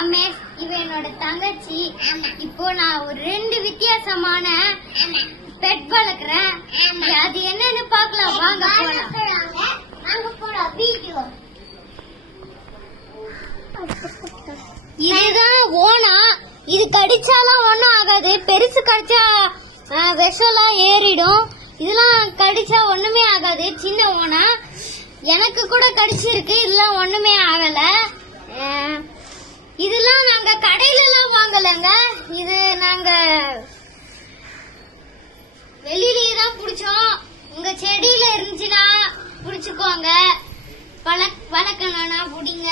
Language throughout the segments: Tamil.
ரமேஷ் இவ என்னோட தங்கச்சி. இப்போ நான் ஒரு 2 வித்தியாசமான பெட் வளர்க்குறேன். அது என்னன்னு பாக்கலாம், வாங்க போலாம். இதுதான் ஓனா. இது கடிச்சாலும் ஒன்னும் ஆகாது. பெருசு கடிச்சா விஷம்லாம் ஏறிடும். இதெல்லாம் கடிச்சா ஒண்ணுமே ஆகாது. சின்ன ஓனா எனக்கு கூட கடிச்சிருக்கு. இதெல்லாம் ஒண்ணுமே ஆகல. இதெல்லாம் நாங்க கடையில எல்லாம் வாங்கலங்க. இது நாங்க வெளியிலேயே தான் புடிச்சோம். உங்க செடியில இருந்துச்சுன்னா புடிச்சுக்கோங்க. வளர்க்கணும்னா புடிங்க.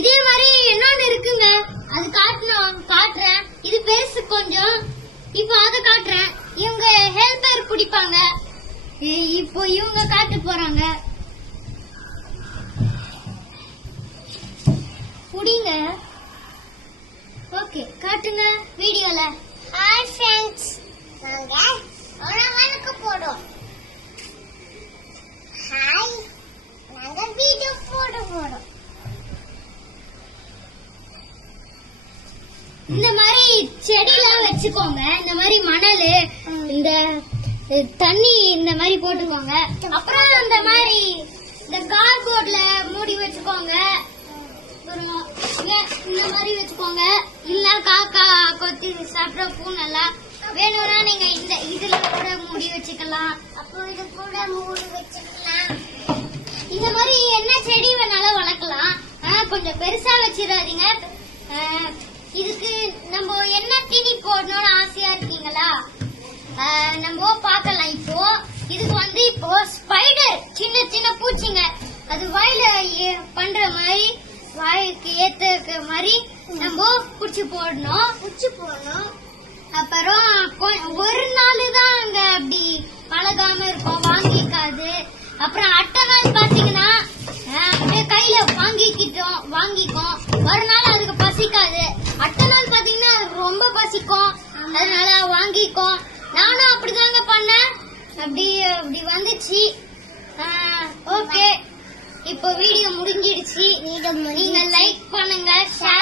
இதே மாதிரி என்னன்னு இருக்குங்க, அது காட்டுறேன். இது பெருசு கொஞ்சம். இப்போ அதை காட்டுறேன். இவங்க ஹெல்பர் பிடிப்பாங்க. இப்போ இவங்க காட்ட போறாங்க. புடிங்க. ஓகே, காட்டுங்க வீடியோல. ஹாய் ஃப்ரெண்ட்ஸ், நாங்க வளர்க்க போறோம். ஹாய், நாங்க வீடியோ போட போறோம். இந்த மாதிரி செடிலாம் வச்சுக்கோங்க. இந்த மாதிரி மணல், இந்த தண்ணி இந்த மாதிரி போட்டுக்கோங்க. அப்புறம் இந்த மாதிரி இந்த கார்போர்ட்ல மூடி வச்சுக்கோங்க. இந்த மாதிரி வச்சுக்கோங்க. இல்ல காக்கா கொத்தி சாப்பிட பூனெல்லாம் வேணும்னா நீங்க இந்த இதுல கூட மூடி வச்சுக்கலாம். அப்புறம் இது கூட மூடி வச்சுக்கலாம். இந்த மாதிரி என்ன செடி வேணாலும் வளர்க்கலாம். கொஞ்சம் பெருசா வச்சிடாதீங்க. இதுக்கு நம்ம என்ன தீனி போடணும்னு ஆசையா இருக்கீங்களா? நம்ம பார்க்கலாம். இப்போ இதுக்கு இப்போ ஸ்பைடர், சின்ன சின்ன பூச்சிங்க, அது வாயில பண்ற மாதிரி, வாய்க்கு ஏத்த மாதிரி நம்ம புடிச்சு போடணும். அப்புறம் ஒரு நாள் தான் அங்க அப்படி பழகாம இருக்கும், வாங்கிக்காது. அப்புறம் அட்டை நாள் பாத்தீங்கன்னா அப்படியே கையில வாங்கிக்கும். ஒரு நாள் அதுக்கு பசிக்காது. அட்டை நாள் பாத்தீங்கன்னா அதுக்கு ரொம்ப பசிக்கும், அதனால வாங்கிக்கும். நானும் அப்படிதாங்க பண்ணேன். அப்படி வந்துச்சு. ஓகே, இப்போ வீடியோ முடிஞ்சிடுச்சு. நீங்க லைக் பண்ணுங்க, ஷேர்